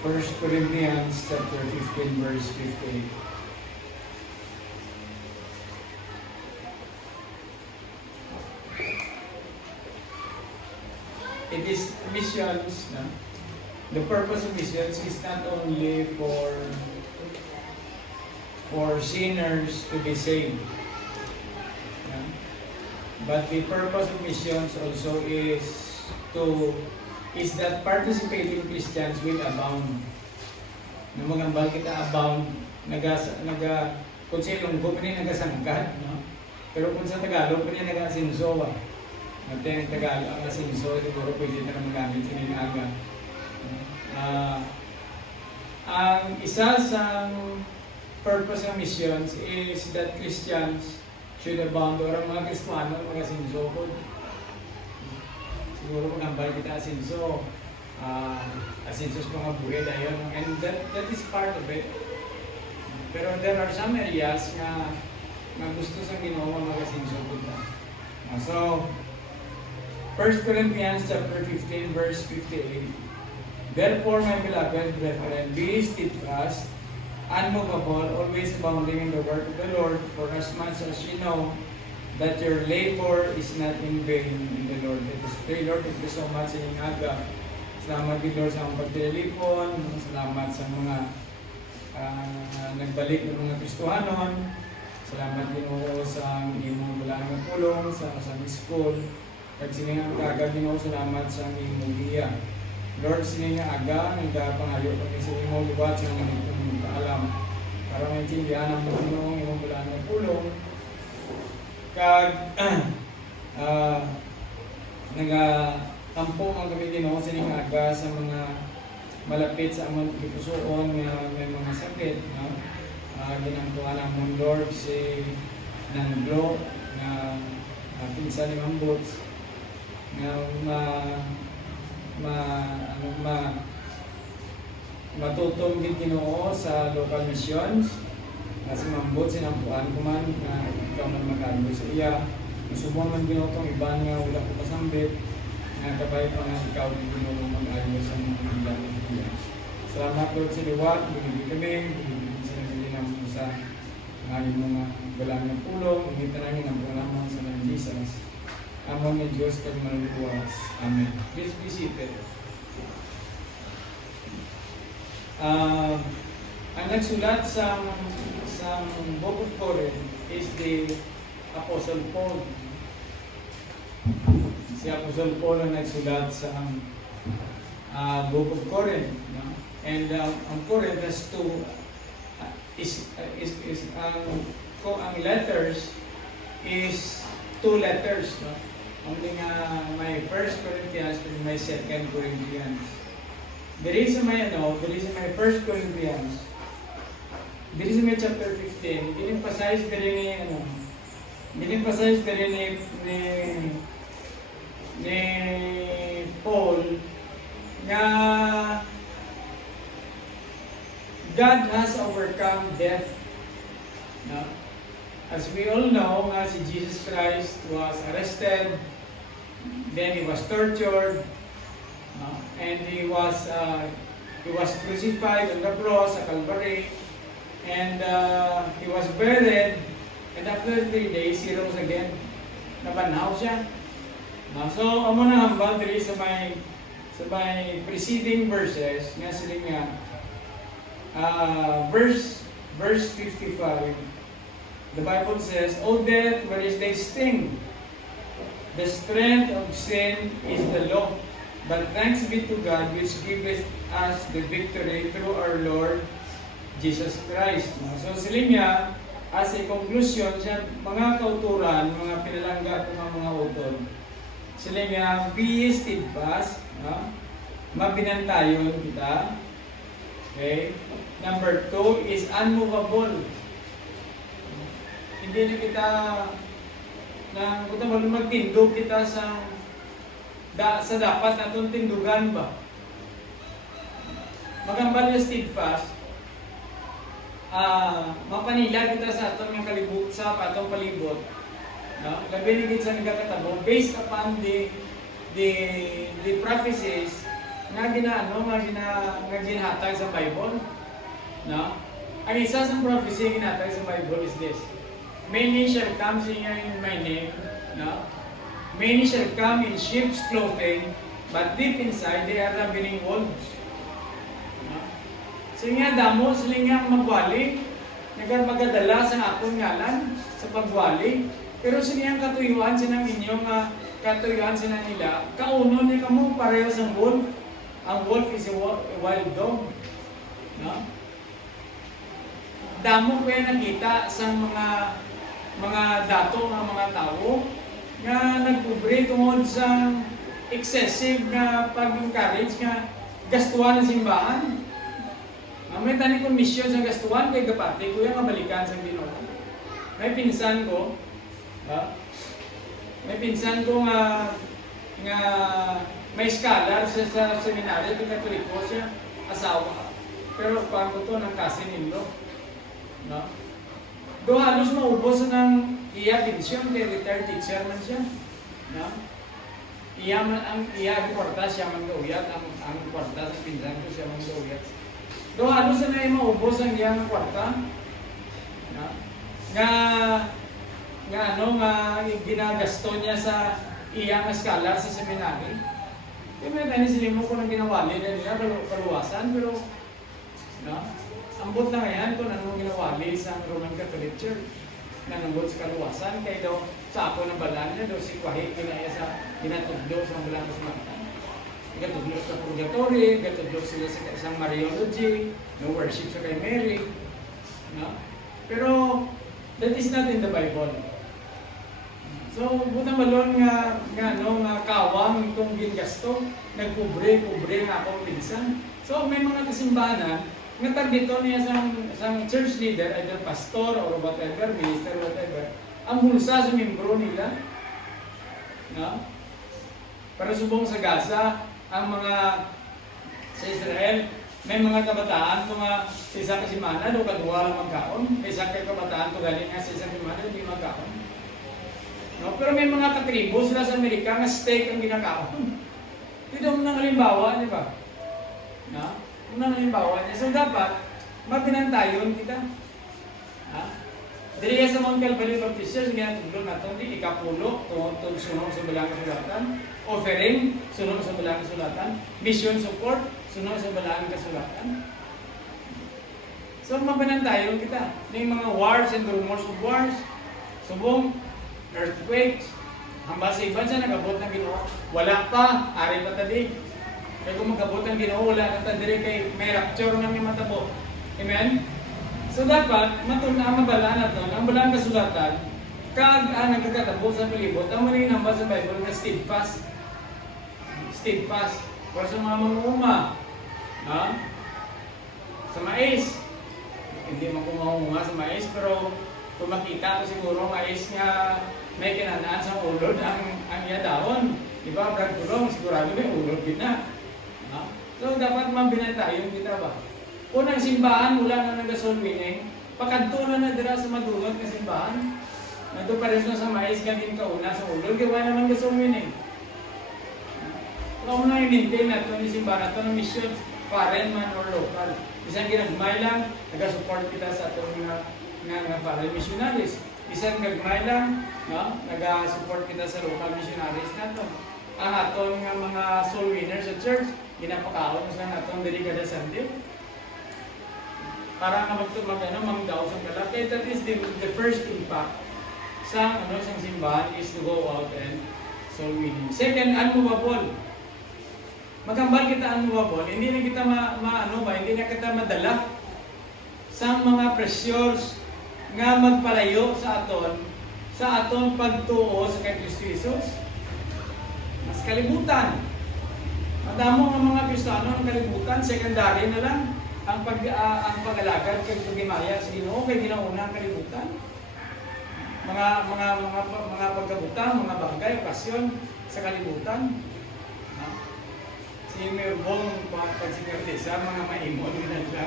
First Corinthians chapter 15, verse 58. It is missions. No? The purpose of missions is not only for sinners to be saved. No? But the purpose of missions also is that participating Christians will abound. Namagambal kita abound, kung sa Ilonggo, pa niya nagasangkad, no? Pero kung sa Tagalog, pa niya nagasinso. At yung Tagalog, ang asinso, siguro pwede na magamit sa ninaga. Ang isa sa purpose ng missions is that Christians should abound, or ang mga Kristiyano, mga asinso po. Siguro magambal kita asinso, asinso sa mga buhay dayon, and that is part of it. Pero there are some areas na gusto sa Ginoo mga asinso po. So 1 Corinthians chapter 15 verse 58. Therefore, my beloved brethren, be steadfast, unmovable, always abounding in the work of the Lord, for as much as you know that your labor is not in vain in the Lord. Let us pray, Lord, thank you so much sa inyong aga. Salamat din, Lord, sa mga pagtelefon. Salamat sa mga nagbalik ng mga Kristohanon. Salamat din mo sa inyong bulaan ng pulong, sa school. At siningang kagad din mo, salamat sa inyong iya. Lord, siningang aga, nagkapangayo kami sa inyong lubat sa mga kaalam. Para maintindihan ang mga inyong bulaan ng pulong. Kag nagatampo ang kami din sa inyong aga sa mga malapit sa among ipusoon nga may mga sakit. No? Ginampuan ang mong Lord si ng Glo na pinsa ni Mambots na matutong din Ginoo sa local missions. Kasi Mambots sinampuan ko man na ikaw man magkano sa iya. Musubong man Ginoo tong iban nga wala ko pasambit na kabay pa nga ikaw din Ginoo mag-ayos sa mga ilan. Salamat Lord sa liwat, bigyan kami, sa aming mga galang ng pulong, hindi namin ang pangalaman sa ng Jesus. Amang ng Diyos kag maluwas. Amen. Please be seated. Ang nagsulat sa Book of Corinth is the Apostle Paul. Si Apostle Paul ang nagsulat sa Book of Corinth. No? And ang Corinth has two ang letters is two letters, no? Only nga may 1 Corinthians and may 2 Corinthians. There is my 1 Corinthians. There is my chapter 15. Din-emphasize ni Paul nga God has overcome death. No? As we all know, si Jesus Christ was arrested, then He was tortured, no? And He was crucified on the cross sa Calvary, and He was buried, and after 3 days, He rose again. Nabanaw siya. No? So, amo na hambal diri sa may preceding verses, nga sila nga, verse 55, the Bible says, O death, where is thy sting? The strength of sin is the law, but thanks be to God which giveth us the victory through our Lord Jesus Christ. So sila nga, as a conclusion, siya, mga kauturan, mga pinalangga ng mga utol, sila nga, be steadfast, mabinantayon kita. Okay? Number 2 is unmovable. Hindi na kita magtindog kita sa dapat natong tindugan ba? Magambal yung steadfast. Mapanila kita sa atong kalibot sa atong palibot. No? Labi ni sa nagkakatabo based upon the prophecies nga ginhatag sa Bible. No? Ang isa sa prophecy ginhatag sa Bible is this. Many shall come singing in my name. No? Many shall come in sheep's clothing, but deep inside they are ravening wolves. No? So nga damo sila nga magwali, nagmagadala sa akong ngalan sa pagwali. Pero sila ang katuyuan sinang inyong katuyuan sila nila. Kauno ni kamo pareho sa wolf. Ang wolf is a wild dog. No? Damo ko yung nakita sa mga dato ng mga tao nga nagkubre tungod sa excessive na pag-encourage nga gastuan ng simbahan. May tani kong misyon sa gastuan kay kapatid ko yung balikan sa Ginoo. May pinsan ko, nga may scholar sa seminaryo ng Katoliko siya, asawa. Pero paano to ng cousin nilo? No? Do halos maubos ng iya pensyon kay retired teacher man siya. No? Ang kwarta siya man gauyat, ang kwarta sa pinsan ko siya man gauyat. Do halos na maubos ang iyang kwarta. No? Nga ginagasto niya sa iyang scholar sa seminary. Kaya may tanis limo ko nang ginawali na nila kaluwasan, pero no? Ambot na ngayon kung anong ginawali sa Roman Catholic Church na nambot sa kaluwasan, kaya daw sa ako ng balan niya, daw si Kwahit kinaya sa ginatudlo sa mga balang kasamatan. Ginatudlo sa purgatory, ginatudlo sila sa isang Mariology, no worship sa kay Mary. No? Pero that is not in the Bible. So, buta malon nga kawang itong gingasto, nagkubre nga akong pinsan. So, may mga kasimbahan nga targeto niya sa church leader, either pastor or whatever, minister, whatever, ang bulsa sa membro nila. No? Para subong sa Gaza, ang mga sa Israel, may mga kabataan mga sa isang kasimana, do kadwa lang magkaon, may isang kabataan to galing nga sa isang kasimana, hindi magkaon. No? Pero may mga katribo sila sa Amerika nga steak ang ginakaon. Ito mo nang halimbawa, di ba? No? Unang halimbawa niya. So dapat, mabinantayon kita. Ha? Dili sa Mount Calvary Baptist Church, ginatudlo na ito, di ikapulo, tungkol sunong sa balang kasulatan, offering, sunong sa balang kasulatan, mission support, sunong sa balang kasulatan. So mabinantayon kita. May mga wars and rumors of wars, subong, earthquakes, ang basa iban siya nagabot ng Ginoo. Wala pa, ari pa tadi. Kaya kung magabot ng Ginoo, wala na tadi kay may rapture ng may matabo. Amen? So dapat, ang mabala na ito, ang balang kasulatan, nagkakatabo sa palibot, ang mali namba sa Bible na steadfast. Steadfast. Para sa mga manguma. Sa mais. Hindi man kumaunga sa mais, pero kung makita ko siguro mais nga may kinanaan sa ulod ang iya dahon. Diba, Brad Kulong, sigurado may ulod din na. So, dapat mabinantayon kita ba? Kung ang simbahan, wala na nag-soul winning, pakanto na dira sa madulot na simbahan, nandun pa rin sa mais gamin kauna sa ulod, gawa naman ga-soul winning. Kung na i-maintain na ito ni simbahan, ito ng mission, foreign man or local. Isang ginagmay lang, nag-support kita sa itong nga foreign missionaries. Isang gagmay lang, no? Nag-support kita sa local missionaries na ito. Ang atong nga mga soul winners sa church, ginapakaon sa atong diri kada Sunday. Para nga mangdaw sa kala. Kaya that is the first impact sa simbahan is to go out and soul winning. Second, unmovable. Magambal kita unmovable. Hindi na kita hindi na kita madala sa mga pressures nga magpalayo sa aton pagtuo sa kay Kristo Jesus. Mas kalibutan. Madamo ang mga Kristiyano ang kalibutan, secondary na lang ang pag-alagad kay pagimaya sa Ginoo kay ginauna ang kalibutan. Mga pagkabutang, mga bagay, okasyon sa kalibutan. Si Mayor Bong pagsikertisa, mga maimon nga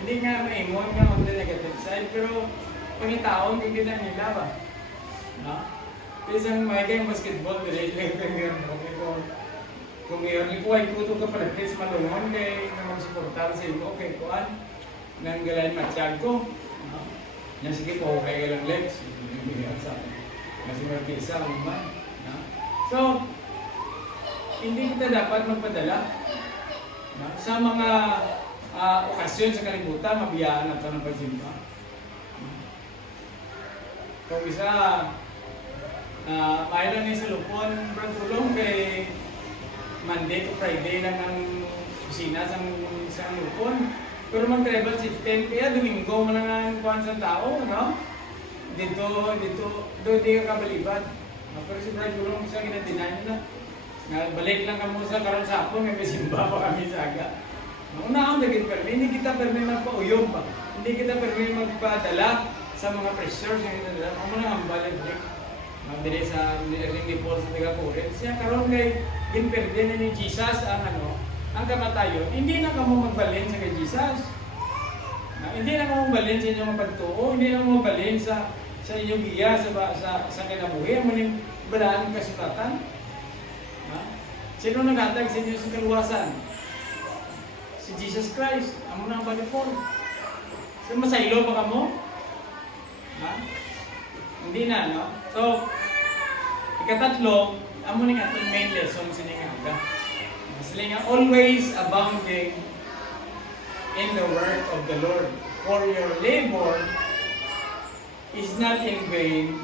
hindi nga maimon nga on the negative side, pero pangitaon kikita nila ba? Isang may kayong basketball, direct lang kang gano'n. Kung iyon ko ay kuto ka pala sa malungon kay namang suportar sa iyo kay kuan nang galay matiyag ko. Nya sige po kay lang legs. Kasi mag-isa man. So, hindi kita dapat magpadala sa mga okasyon sa kalibutan, mabiyaan nato ng pagsimba. Kung isa, mayroon niya sa lupon, tulong kay Monday to Friday lang ang kusina sa lupon. Pero mag-travel system, kaya Domingo mo lang ang kuhan sa tao, no? Dito, di ka kabalibad. Pero si Brad Tulong isa ginadinay na. Balik lang kamo sa karon sa hapon, may simba pa kami sa aga. Una akong naging permi, hindi kita permi magpa-uyom pa. Hindi kita permi magpadala sa mga pressures na ginadala. Ako na ang balik. Mabili sa ring po sa taga-Kuret. Siya karon kay ginperde na ni Jesus ang kamatayon. Hindi na kamo magbalin sa kay Jesus. Hindi na kamo magbalin sa inyong pagtuo. Hindi na kamo magbalin sa inyong giya sa kinabuhi. Mo ning balaan ng kasulatan. Sino naghatag sa inyo sa kaluwasan? Si Jesus Christ. Amo na ang balipon. So masaylo pa kamo? Hindi na, no? So, ikatatlo, amo ning atong main lesson sa ning aga. Sila nga always abounding in the work of the Lord. For your labor is not in vain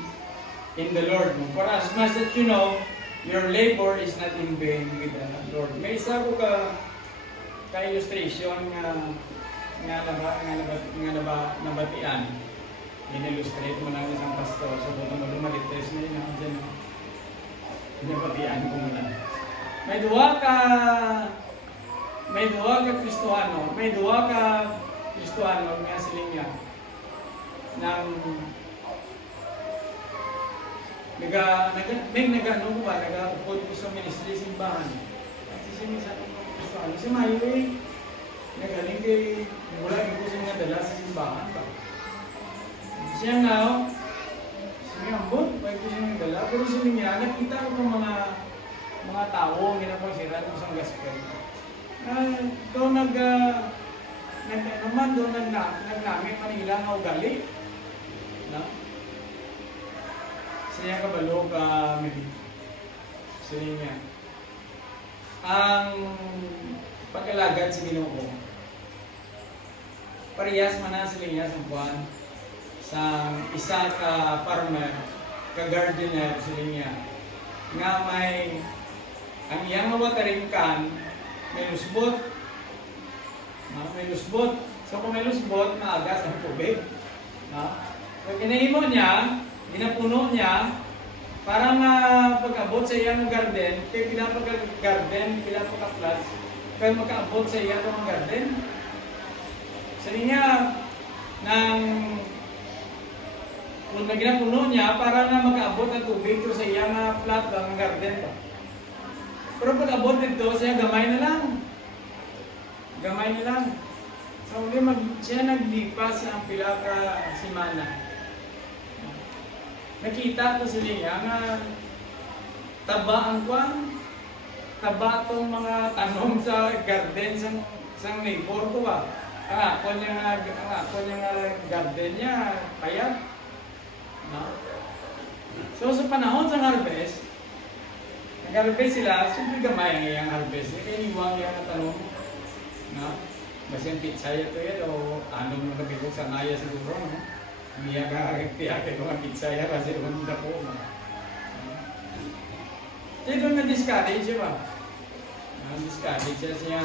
in the Lord. For as much as you know, your labor is not in vain with the Lord. May isa ko ka illustration nga nabatian. In-illustrate mo lang isang pastor. So, kung lumalites na yun ako dyan. Nabatian ko mo lang. May duwa ka Kristohano. May duwa ka Kristohano nga siling niya. Nag-upod ko sa ministry simbahan. Kasi sinisa ko Kristohano. Si Mayo nagaling kay mula ko sa mga dala sa simbahan pa. Siya nga, ambot, may ko siya ng dala. Pero siya niya, nakita ko ng mga tao ang ginapagsiran ng isang gospel. Doon nagnamit Manila ng ugali. Siya kabalo ka, siya niya. Ang pag-alagad sa Ginoo, parehas man na sila niya sa buwan, sa isa ka farmer, ka gardener sila niya, nga may ang iyang watering can, may lusbot. May lusbot. So kung may lusbot, maagas ang tubig. So kinahimo niya, ginapuno niya, para pag-abot sa iyang garden, kaya pinapag-garden, pinapag-plants, kaya makaabot sa iyang garden. Sa niya, kung ginapuno niya, para na makaabot ang tubig to sa iyang plant ng garden ba. Pero pag abot dito, siya gamay na lang. Gamay na lang. So, siya naglipas ang pila ka simana. Nakita ko sila niya nga taba ang kwan. Taba itong mga tanom sa garden sa neighbor ko ba. Ang ako niya garden niya, payat. So, sa panahon sa harvest, nag-harvest sila, siyempre gamay ang iyang harvest. Kaya iniwang yung tanong, basta yung pizza ito yan, o anong nakabigo sa naya siguro, no? Hindi ka ito ang pizza yan, kasi naman na po. Kaya doon na-discourage siya ba? Discourage siya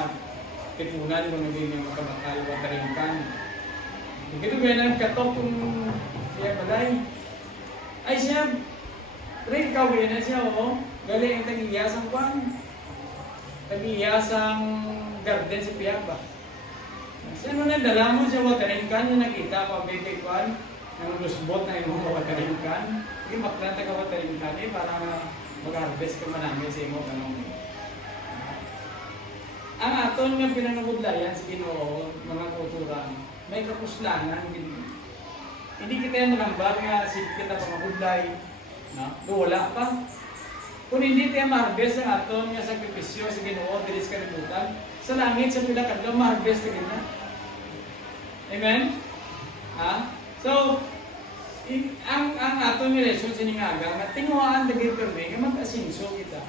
tipunan kung hindi niya makamakal o taringkan. Ito ba yan ang katok kung siya balay? Ay siya, rin kawin na siya, galing ang tag-iyasang kwan. Tag-iyasang garden si Piyak ba? Siya mo dala mo siya watering can, yung nakita pa baby kwan, ng lusbot na yung mga watering can. Hindi maklanta ka watering can para mag-harvest ka manami sa imo kanong. Ang aton nga pinanagudlayan sa Ginoo, mga kultura, may kapuslanan. Hindi kita yung magambag nga kita pangagudlay. Wala pa. Kung hindi tayo ma-harvest ang aton nga sakripisyo sa Ginoo diri sa kalibutan, sa langit sa pila kadlaw ma-harvest na ganyan. Amen? Ha? So, ang aton nga lesson sa nga nga tinguhaan dagiti permi nga mag-asinso kita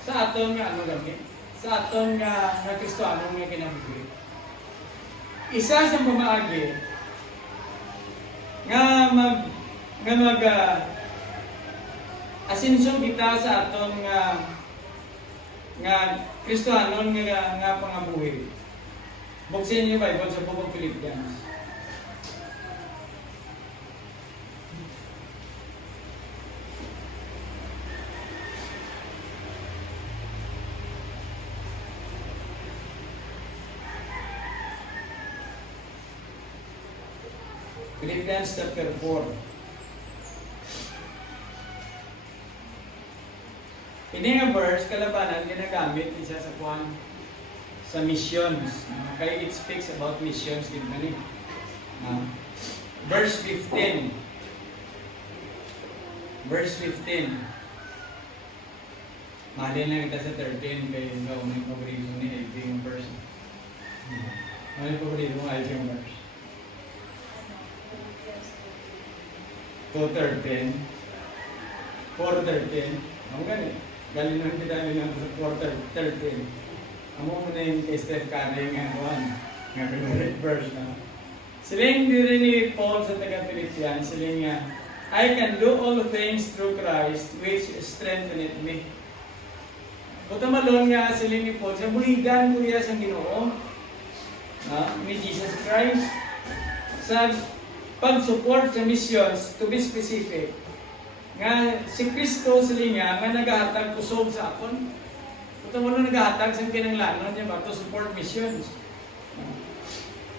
sa aton nga ano gani, sa aton nga Kristohano nga kinabuhi. Isa sa pamaagi nga mag asinso kita sa aton nga Kristohanon nga pangabuhi. Buksin niyo Bible sa Book of Philippians. Philippians chapter 4. Ini nga verse, kalabanan, ginagamit isa sa kuwan sa missions. Kaya it speaks about missions din man eh. Verse 15. Verse 15. Mahalin lang kita sa 13 kaya may paborito ni LB yung verse. Mahalin paborito mo LB yung verse. 2:13. 4:13. Ang ganit. Galing naman kita nila sa 4:13. Amo mo na yung kay Steph Curry nga kuhan. Nga favorite verse na. Siling diri ni Paul sa taga-Philippians, siling nga, I can do all things through Christ which strengtheneth me. Buta malon nga siling ni Paul, sa buligan ko niya sa Ginoo, ni Jesus Christ, sa pag-support sa missions, to be specific, nga si Kristo siling nga nagahatag kusog sa akon. Ito mo nagahatag sa kinanglanon niya ba to support missions.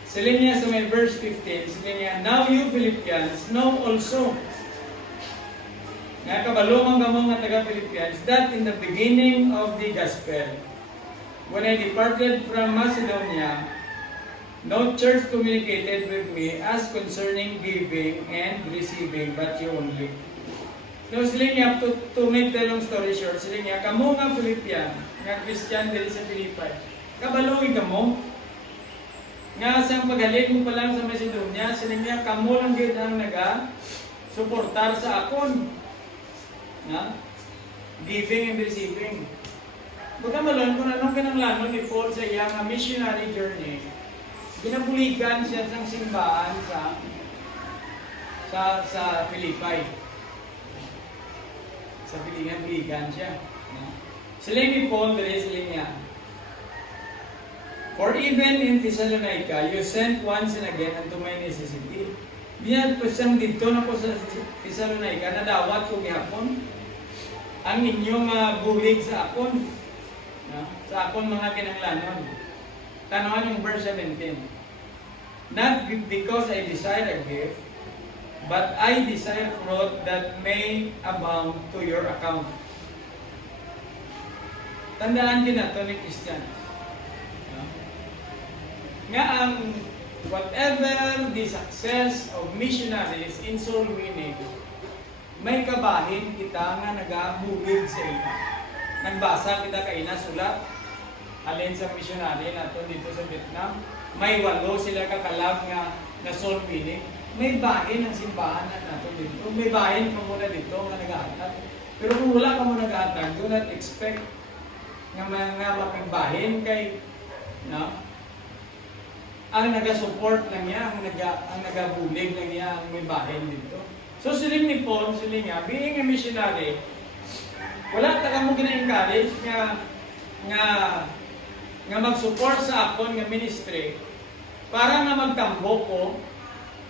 Siling niya sa may verse 15, siling niya, now you Philippians know also, nga kabalumang gamong nga taga-Philippians, that in the beginning of the gospel, when I departed from Macedonia, no church communicated with me as concerning giving and receiving, but you only. So, siling niya, to make the long story short, siling niya, kamo nga Philippian, nga Christian dili sa Pilipay, kabaloy kamo, nga sa paghalin mo pa lang sa Macedonia, siling niya, kamo lang din ang suportar sa akon. Giving and receiving. Buka malon, kung anong kinanglanon ni Paul sa iyang missionary journey, binabuligan siya ng simbahan sa Pilipay. Sa Pilipinan siya. Siling ni Paul, siling niya, for even in Thessalonica, you sent once and again unto my necessity. Binat po siyang dito na po sa Thessalonica, nadawat ko gihapon ang inyong bulig sa akon. Sa akon mga kinanglanon. Tanawan yung verse 17. Not because I desire a gift, but I desire fruit that may abound to your account. Tandaan din nato ni Christian. Nga ang whatever the success of missionaries in soul winning, may kabahin kita nga nagabulig sa ina. Nagbasa kita kaina sulat alin sa missionary nato dito sa Vietnam. May 8 sila kakalab nga soul winning. May bahin ang simbahan nato dito. May bahin ka muna dito nga nagahatag. Pero kung wala ka muna nagahatag, do not expect nga makagbahin kay ang naga-support lang niya, ang nagabulig lang niya ang may bahin dito. So siling ni Paul, siling nga, being a missionary, wala ta ka mo gina-encourage nga mag-support sa akon nga ministry para nga magtambo ko,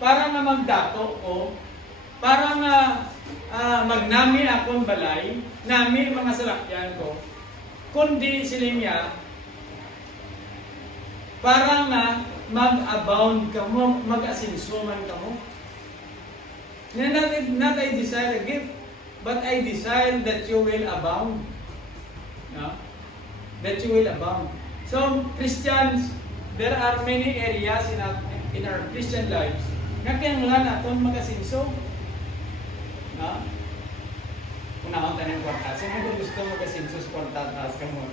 para nga magdato ko, para nga magnami akong balay, nami mga salakyan ko, kundi siling niya, para nga mag-abound ka mo, mag-asinsuman ka mo. Not I desire a gift, but I desire that you will abound. That you will abound. So, Christians, there are many areas in our Christian lives na kinanglan natin mag-asinso. Una tayo ng kwarta. Sino ko gusto mag-asinso sa kwarta, taas ka mo?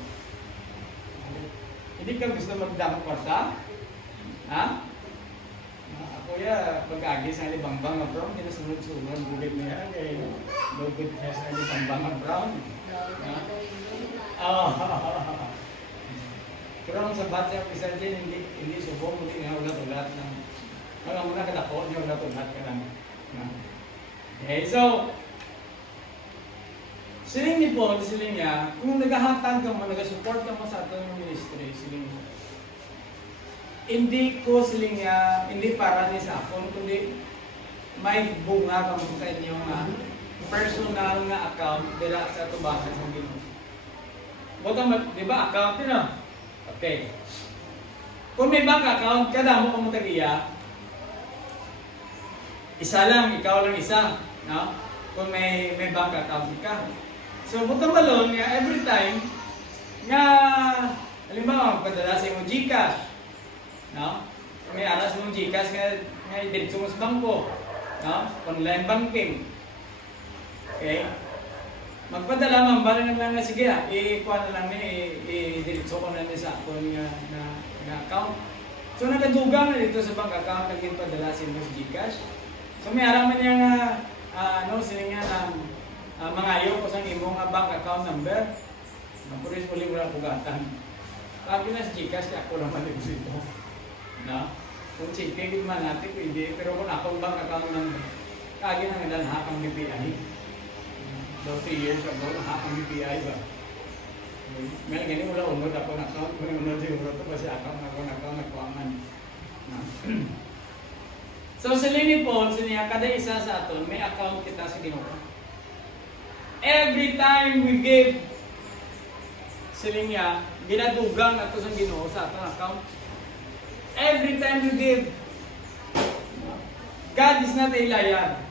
Hindi ka gusto magdamang kwarta? Ha? Ako ya, pag-agi sa Alibambang na brown, hindi na sunod-sunod, bugit na yan, kaya lugod niya sa Alibambang na brown. Oo. Pero ang sabat siya, isa dyan, hindi subong, hindi nga ulat-ulat na. Wala mo na kadako, hindi ulat-ulat ka lang. Okay, so, siling ni Paul, siling niya, kung naghahatag ka mo, nagasupport ka mo sa atong ministry, siling mo. Hindi ko siling niya, hindi para ni sa akon, kundi may bunga ka mo sa inyong personal na account dira sa tubahan sa Ginoo. Bota, di ba, account yun ah? Okay. Kung may bank account, kada mo kung matagiya, isa lang, ikaw lang isa. No? Kung may bank account ka. So, buta malon nga every time nga, halimbawa, magpadala sa imong GCash. No? May aras mong GCash nga diretso mo sa bangko. No? Online banking. Okay? Magpadala man, bala na lang nga, sige ikuha na lang i-diretso ko na sa akong na account. So nakadugang na dito sa bank account na ginpadala sa imong GCash. So may araman niya nga, sila nga mga ayaw ko sa imong bank account number. Napulis muli mo lang pugatan. Sabi na sa GCash, ako naman ito. No? Kung checking man natin, pwede. Pero kung akong bank account number, kagi na nga dalhakang BPI. About 3 years ago, akong BPI ba? May ganyan wala unod ako na account, kung unod siguro ito kasi account nagkuangan. So sa Lini Paul, siniya kada isa sa aton, may account kita sa Ginoo. Every time we give, siling niya, ginadugang ato sa Ginoo sa aton account. Every time we give, God is not a liar.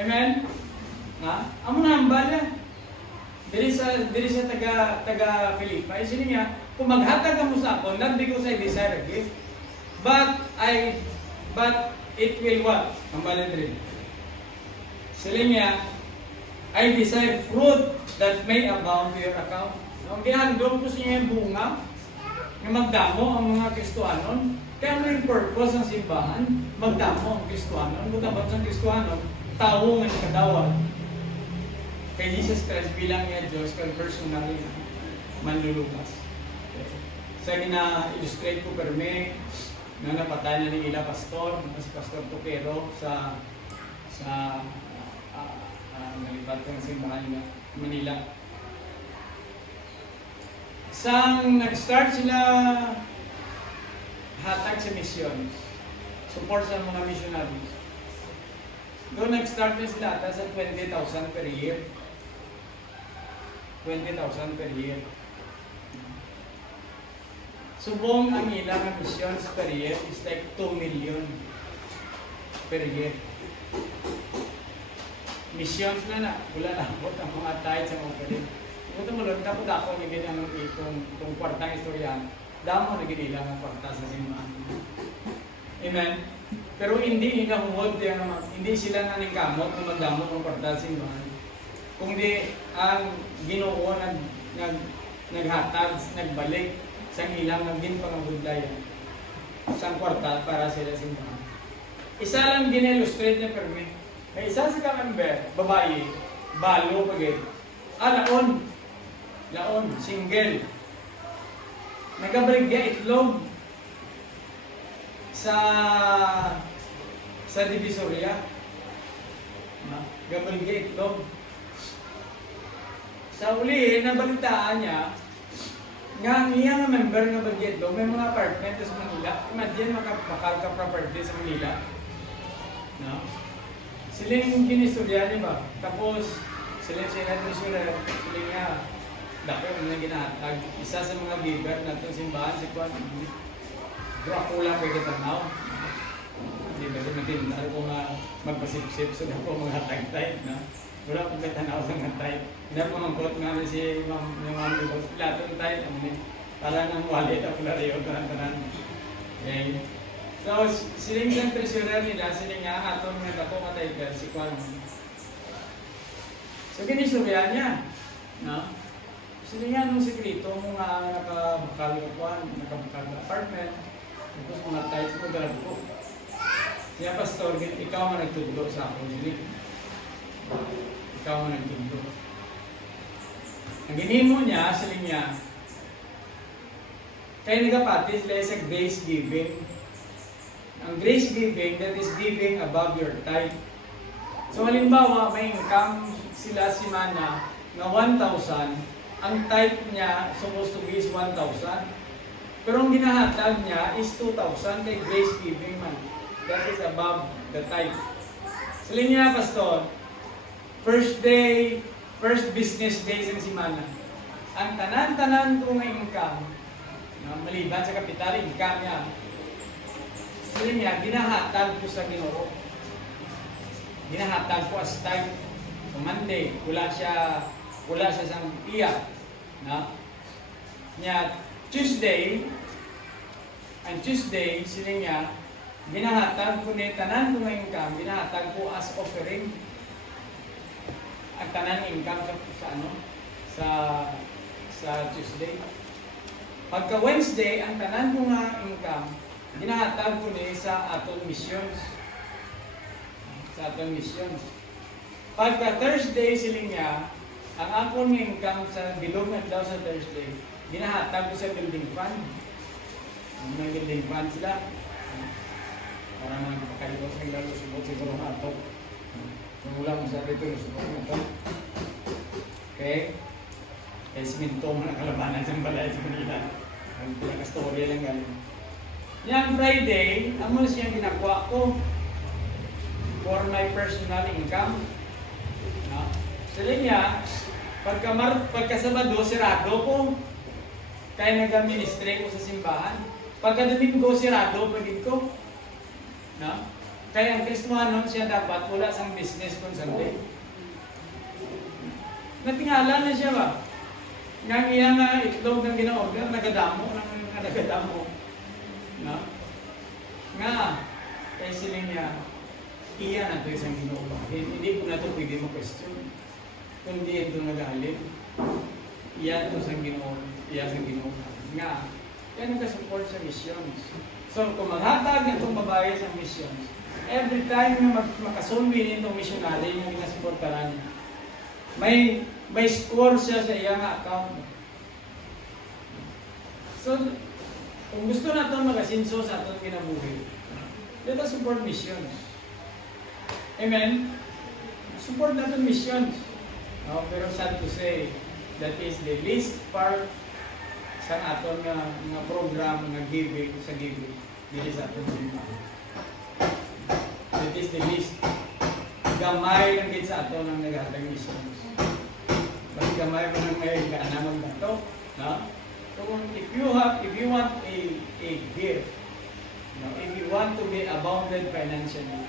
Amen? Amo na hambal yan. Diri sa taga Philippi, sino niya, kung maghatag ka mo sa ako, not because I desire a gift, but it will what? Hambalan rin. Sila niya, I desire fruit that may abound to your account. Ang gihandong ko sa inyo yung bunga, na magdamo ang mga Kristohanon, kaya may purpose ng simbahan, magdamo ang Kristohanon, butabot ng Kristohanon, tao nga nakadawat. Kay Jesus Christ bilang niya Diyos, kay personal manlulukas. Sa gina-illustrate ko perme, na napatay na ni Ila Pastor, si Pastor Tukero sa nalipat ko ng simbahan na Manila. Sang nag-start sila hatag sa missions, support sa mga missionaries. Doon nag-start na sila ata sa 20,000 per year. 20,000 per year. Subong ang ilang missions per year is like 2 million per year. Missions na wala na ako ang mga tayo sa mga pwede. Ito mo lang, tapos ako naging itong kwartang istoryan, damo naging ilang ang kwarta sa simbahan. Amen? Pero hindi hindi sila naningkamot kung magdamot ng kwarta sa simbahan. Kung di ang Ginoo naghatag, nagbalik sa ilang naging pangabudlay sa kwarta para sila simbahan. Isa lang gina-illustrate niya permi. May isa sa ka-member, babae, balo pagit. Laon, single. Nagabrigya itlog sa Divisoria. Gabrigya itlog. Sa uli, nabalitaan niya, nga nga member nga bagay itlog, may mga apartment sa Manila. Imagine, makakal ka property sa Manila. No? Sila yung ginistorya niya ba? Tapos, sila treasurer, sila nga, dapat yung mga ginahatag. Isa sa mga giver na itong simbahan, si Juan, Dracula kay Katanaw. Hindi ba ito natin, ko nga magpasip-sip, so na po mga hatag-type na. Wala akong Katanaw sa mga type. Hindi po mangkot nga si Ma'am Ibos, lahat yung type, para nang wallet, ako na rin yung tanan-tanan. Okay. So, siling isang treasurer nila, siling nga atong nagkako matay si Juan. So, ginistorya niya. No? Sino nga nung sekreto mo nga nakabakal na apartment, tapos mga tiles mo dalag ko. Kaya pastor, ikaw nga nagtudlo sa akong sinig. Ikaw nga nagtudlo. Ang ginimo niya, siling niya, kaya nagapati sila sa grace giving. Ang grace giving, that is giving above your tithe. So halimbawa, may income sila si Mana na 1,000, ang tithe niya supposed to be is 1,000. Pero ang ginahatag niya is 2,000 kay grace giving man. That is above the tithe. Sabi niya, pastor, first business day sa si Mana. Ang tanan-tanan ko ng income, maliban sa kapital, income niya, sabi niya, ginahatag ko sa Ginoo. Ginahatag ko as tithe. So Monday, wala siya sang iya. No? Niya, Tuesday, sila niya, ginahatag ko ni tanan ko ng income, ginahatag ko as offering. Ang tanan income sa Tuesday. Pagka Wednesday, ang tanan ko nga income, ginahatag ko ni sa atong missions. Sa atong missions. Pagka Thursday, sila niya, ang akong income sa bilog na daw sa Thursday, ginahatag ko sa building fund. May building fund sila. Para magpakaliwas ng lalo subot siguro ng ato. Kung wala mo sa dito, subot na ito. Okay? Kaya siminto mo na kalabanan sa balay sa Manila. Ang pinaka-story lang galing. Yang Friday, amo siyang ginakuha ko for my personal income. No? Sila niya, pagka Sabado, sirado ko. Kaya nag-ministry ko sa simbahan. Pagka Domingo, sirado pagin ko. No? Kaya ang Kristiyano siya dapat wala sang business kung Sunday. Natingala na siya ba? Nga iya nga itlog ng gina-order, nagadamo. No? Nga, kaya sila niya, iya na ito isang Ginoo. Hindi ko na ito pwede mo-question. Kundi ito nag-alip. Iya ito sa Ginoo. Iya sa Ginoo. Nga, kaya nag-support sa missions. So, kung maghatag itong babae sa missions, every time na makasulmin itong missionary yung ginasuportaran niya, may score siya sa iyang account. So, kung gusto natin magasinso sa atong kinabuhi, let us support missions. Amen? Support natin missions. No? Pero sad to say, that is the least part sa aton nga program nga giving sa giving. Dili sa aton simbahan. That is the least. Gamay lang gid sa aton ang naghatag missions. Basta gamay mo nang may kaanamang dato, no? So if you want a gift, if you want to be abounded financially,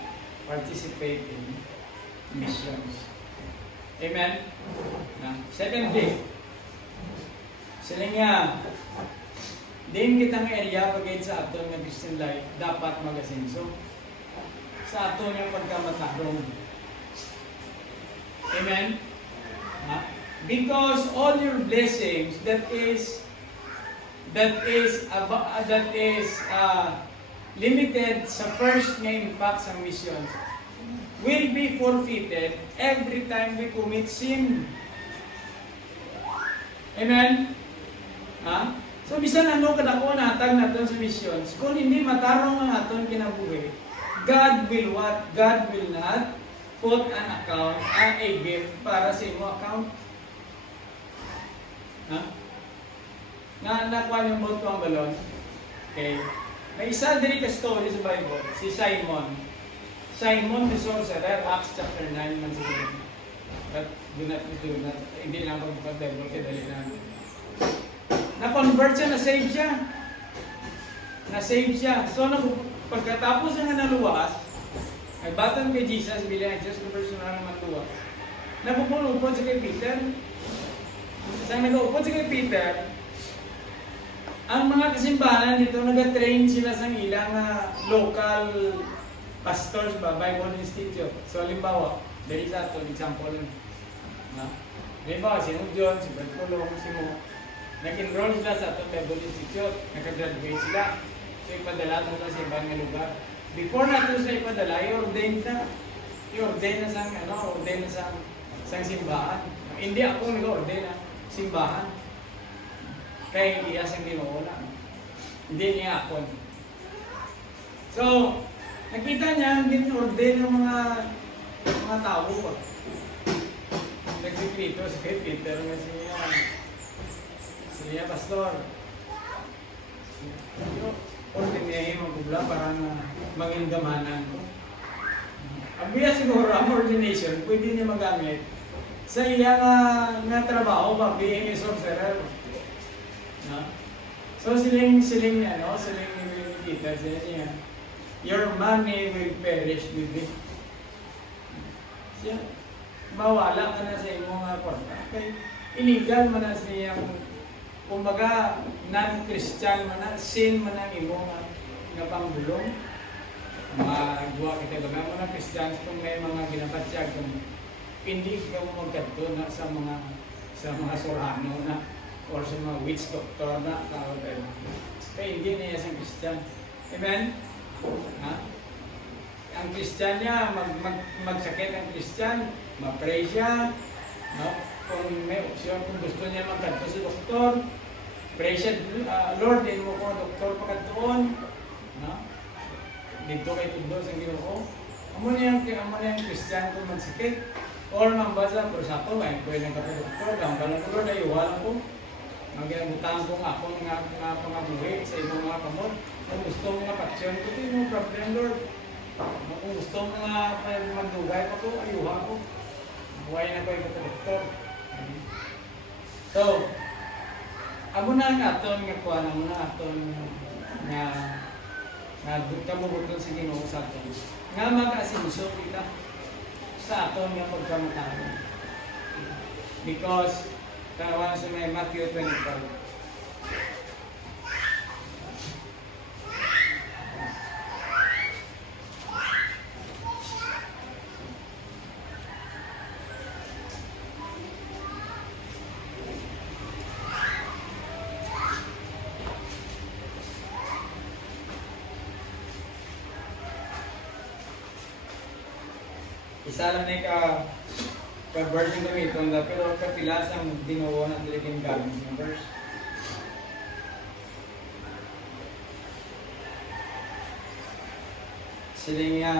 participate in missions. Amen? Secondly, sila nga, din kitang area pagkain sa aton ng Christian life, dapat magasinso sa aton yung pagkamatarong. Amen? Because all your blessings that is limited sa first nga impact sa missions will be forfeited every time we commit sin. Amen? So, bisan ano kadako natag naton sa missions, kung hindi matarong ang aton kinabuhi, God will what? God will not put an account, a gift para sa imo account. Nakuha yung boat ko ang balon. Okay. May isa din ka story sa Bible, si Simon. Simon the sorcerer, Acts chapter 9 man siguro. But do not, hindi lang pag-Bible kaya dali na. Na-convert siya, na-save siya. So, pagkatapos nga naluwas, ay batang kay Jesus, bilang Jesus, the personal naman luwas. Napupulupon siya kay Peter. Sa nag-upon siya kay Peter, ang mga kasimbahan dito, nag-train sila sa ilang local pastors ba, Bible Institute. So, halimbawa, dahil sa ito, example, Na? Di ba, si John, si Bartolong, si Mo, nag-enroll sila sa atong Bible Institute, nakagraduate sila. So ipadala ito na sa ibang lugar. Before na ito sa ipadala, i-ordain na. I-ordain na sa, ordain na sa simbahan. Hindi ako nag-ordain na simbahan. Kaya iya sang Ginoo na. Hindi niya ako. So, nakita niya, gin-ordain ng mga tao pa. Nagsikrito si Peter na siya pastor. Ordinary magubla para maging gamanan ko. Ang biya siguro ang ordination, pwede niya magamit sa iya nga trabaho ba, being a sorcerer. No? So siling kita niya, your money will perish with it. Siya, mawala ka na sa imong kwarta. Okay? Illegal man na siyang, kumbaga, non-Christian man na, sin man ang imong nga pangbulong. Magawa kita baga mo na Christians kung may mga ginapatsag kung hindi ka mo magkadto na sa mga sorano na or sa mga witch doctor na tawag tayo. Kaya hindi niya isang Christian. Amen? Ha? Ang Christian niya, magsakit ang Christian, ma-pray siya, no? Kung may opsyon, kung gusto niya magkadto sa doktor, pray siya, Lord, din mo ko doktor pagkadtoon, no? Dito kay tundo sa Ginoo. Amo niya ang Christian kung magsakit, or mambasa, pero sa ako, ay pwede ng kapag-doktor, ang balang ko, Lord, ay iwalan ko. Mag-iangutang ko nga akong nga pangabuhi sa ibang mga kamot. Kung gusto mo nga paksyon ko, ito yung problem, Lord. Kung gusto mo nga magdugay pa ko, ayuha ko. Buhay na ko yung kapag-doktor. So, amo na ang aton nga kuha na mo na aton nga kamubuton sa Ginoo sa aton. Nga mag-asinso kita sa aton nga pagkamatao. Because kawan sa may Matthew 25. Isa lang na ka-version kami ito, pero kapilas ang Ginoo na talagang gamit ng verse. Sila nga,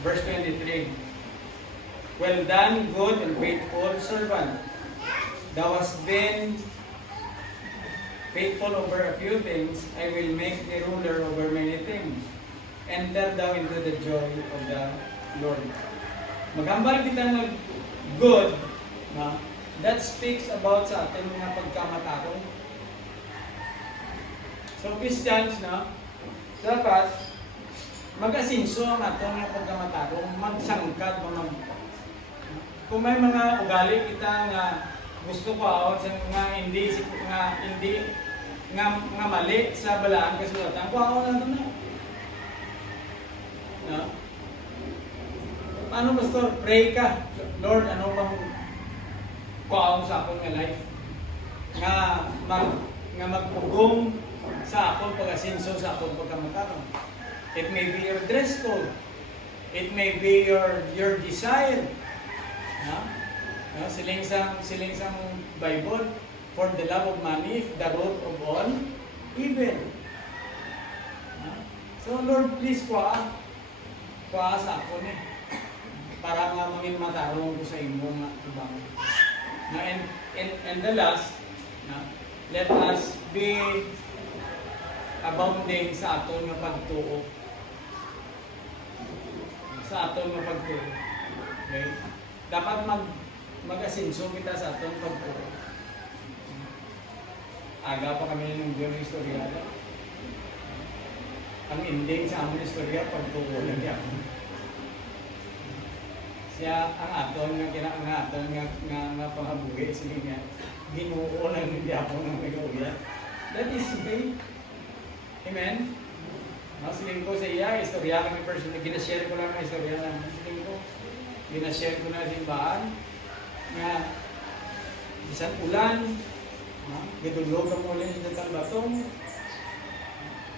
verse 23. Well done, good and faithful servant. Thou hast been faithful over a few things, I will make thee ruler over many things. Enter thou into the joy of the Lord. Maghambal kita ng good, na that speaks about sa atin mga pagkamatarong. So Christians na dapat mag-asinso ang ating mga pagkamatarong, magsangkad, kung may mga ugali kita nga gusto ko awat sa nga mali sa balaan kasulatan, kuha na ito na. No? Ano pastor, pray ka, Lord, ano bang kuha sa akong nga life? Nga magpugong sa akong pag-asinso sa akong pagkamatarong. It may be your dress code. It may be your desire. No? No? Siling sang Bible, for the love of money, the root of all evil. No? So Lord, please kuha sa ako ni para nga maging matarong ko sa imo nga ibang. No? And the last, no? Let us be abounding sa aton nga pagtuo. Sa aton nga pagtuo. Okay? Dapat mag-asinso kita sa aton pagtuo. Aga pa kami ng Diyon ng istoryada. Ang ending sa among istorya, pagtuo lang yan. Siya ang aton nga pangabuhi, sige nga, Ginoo lang hindi ako ng nag-uya. That is faith. Amen? Siling ko sa iya, istorya kami personally, ginashare ko lang ang istorya lang. Siling ko, ginashare ko na simbahan. nga bisan ulan, gidulog ang ulan sa datang batong.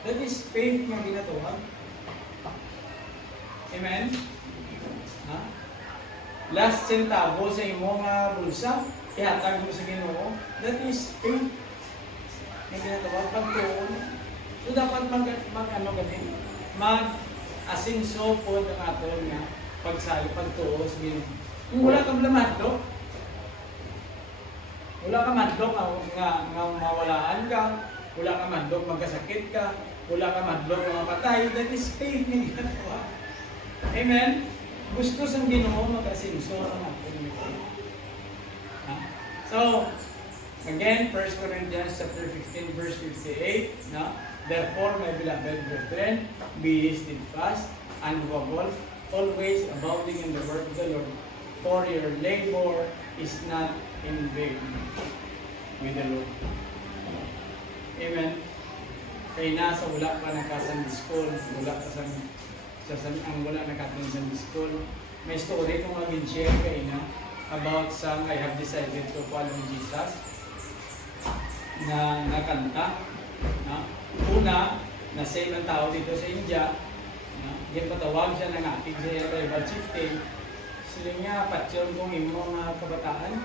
That is faith nga ginatuhan. Amen? Ha? Last centavo sa imo nga bulsa, ihatag mo sa Ginoo. That is faith nga ginatuhan. Pagtuon. So dapat mag-asinso po ang aton nga pagtuo sa Ginoo. Kung wala kang lamadlok, wala ka madlok nga mawalaan ka, wala ka madlok magkasakit ka, wala ka madlok nga mapatay, that is faith nga ginagawa. Amen? Gusto sa Ginoo mag-asinso ang aton nga faith. So, again, 1 Corinthians chapter 15, verse 58, no? Therefore, my beloved brethren, be steadfast, unmovable, always abounding in the work of the Lord, for your labor is not in vain with the Lord. Amen. Kaya nasa wala pa nakasan school, wala pa ang wala nakasan sa school. May story kong mag-share kayo na about some I have decided to follow Jesus na nakanta. Una, na-save ang tao dito sa India. Yan patawag siya ng ating sa tribal chieftain. Sila nga, patyon kong imong kabataan.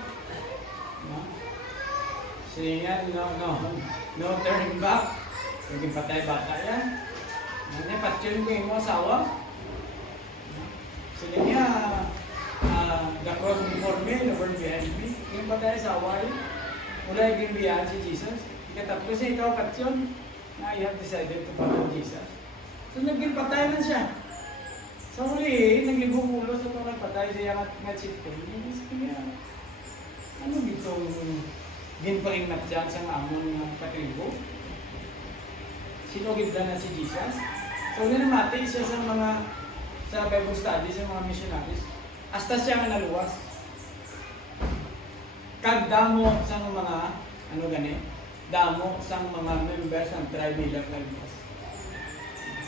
Sila nga, no turning back. Naging patay bata yan. Patyon kong imong asawa. Sila nga, the cross before me, the word behind me. Yung patay asawa yun. Mula yung biyahan si Jesus. Ikatatlo siya, ikaw patyon. Na I have decided to follow Jesus. So naging patay lang siya. Sa huli, naglibong ulo sa itong nagpatay siya nga chieftain. Ano ditong ginparingat dyan sa amon ng patribo? Sinugid na si Jesus. So namati siya sa mga sa Bible study, sa mga missionaries. Hasta siya nga naluwas. Kagdamo sa mga, damo sa mga members ng tribe nila naluwas.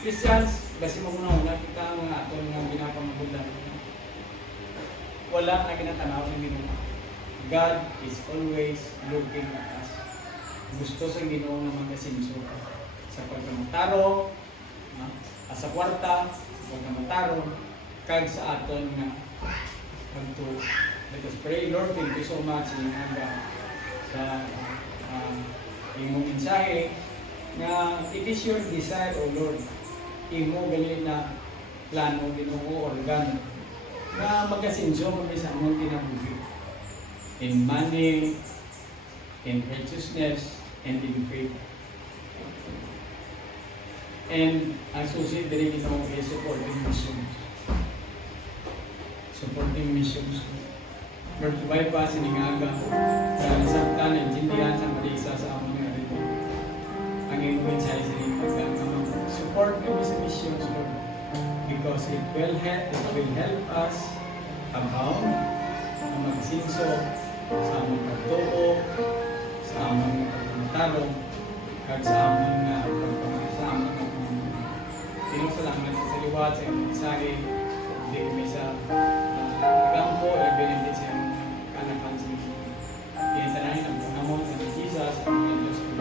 Christians, basi mo muna kita ang mga aton ng ginapamagulan. Wala na ginatanaw sa Ginoo. God is always looking at us. Gusto sa Ginoo na magasinso sa pagkamataro, sa kwarta, sa pagkamataro, kag sa aton nga pagtuo. Let us pray. Lord, thank you so much sa imong mensahe na it is your desire, O Lord, imo gali na plano Ginoo organ na magasinso kami sa among kinabuhi in money, in righteousness, and in faith. And ang susunod din ito is supporting missions. Supporting missions. Lord, subay pa siningaga sa nasabtan at jindihan sa marisa sa among nga rin. Ang iyong mensahe sa inyong pagkakama. Support kami sa missions, Lord, because it will help us abound ang magsinso sa among pagtuo, sa among pagkamataro, at sa among salamat sa liwat sa iyong mensahe. Hindi kami sa pagkampo ay binibit sa iyong kanapan sa iyong iintanahin ang pangamon sa Jesus ang iyong Diyos ko.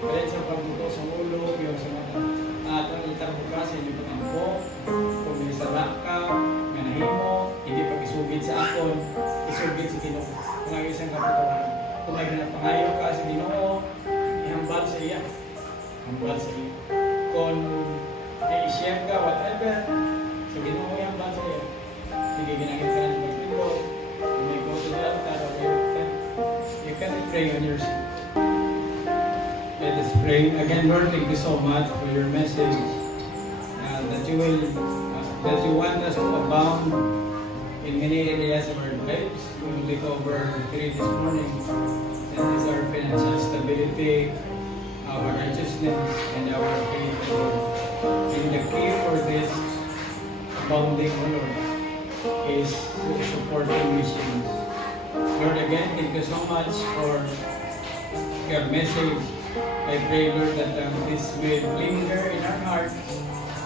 Kaya sa pagbuto sa ulo, yung sa mga atong itarbuka sa iyong patampo, kung may sarap ka, manahimo, hindi pag-isugid sa akon, isugid sa Ginoo. Kung ay isang kapatuhan, kung may ginapangayo ka sa Ginoo, ihambal sa iya. Hambal sa iya. Kung i-share ka, whatever, so Ginoo ihambal sa iya. Sige, ginagit ka ng pagpilo, kung may go to the altar, you can pray on your seat. Let us pray. Again, Lord, thank you so much for your message that you want us to abound in many areas of our lives. We will take over 3 this morning. That is our financial stability, our righteousness, and our faith, Lord. And the key for this abounding, Lord, is supporting missions. Lord, again, thank you so much for your message. I pray, Lord, that this will linger in our hearts.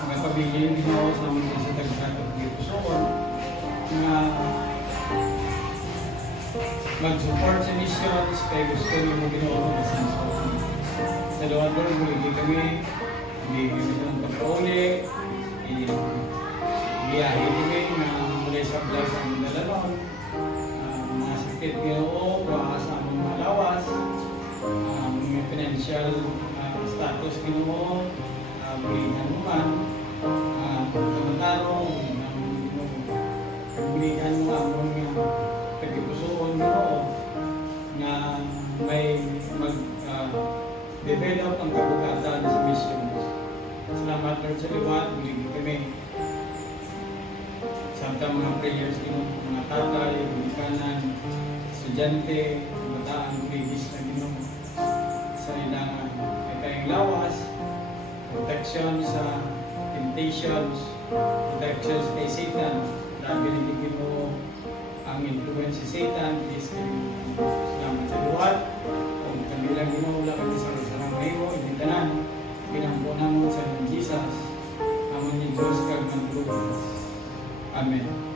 Magpabiling Ginoo sa mga sa tagtatag dito. So, na mag-support sa missions kaya gusto niyo mo ginawa ng asenso. Sa Lord, hindi kami ng pagkauli, biyahe kami na mula sa vlog sa aming dalanon, mga sakit Ginoo, baka sa aming malawas, mga financial status Ginoo, bulihan mo man, kamantarong, bulihan mo amon nga pagkipusoon Ginoo, na may develop ang kabukatan sa missions. Salamat Lord sa liwat, bulig kami. Samtang mga prayers din, mga tatay, bulikanan, estudyante, bataan, buligis na Ginoo sa ilangan. May tayong lawas, protection sa temptations, protection kay Satan. Dahil hindi Ginoo ang influence si Satan, please salamat sa liwat. Kung kami lang Ginoo, wala kami sa ngayon, hindi tanan, pinampunan mo sa Jesus, amon ni Diyos kag ng Amen.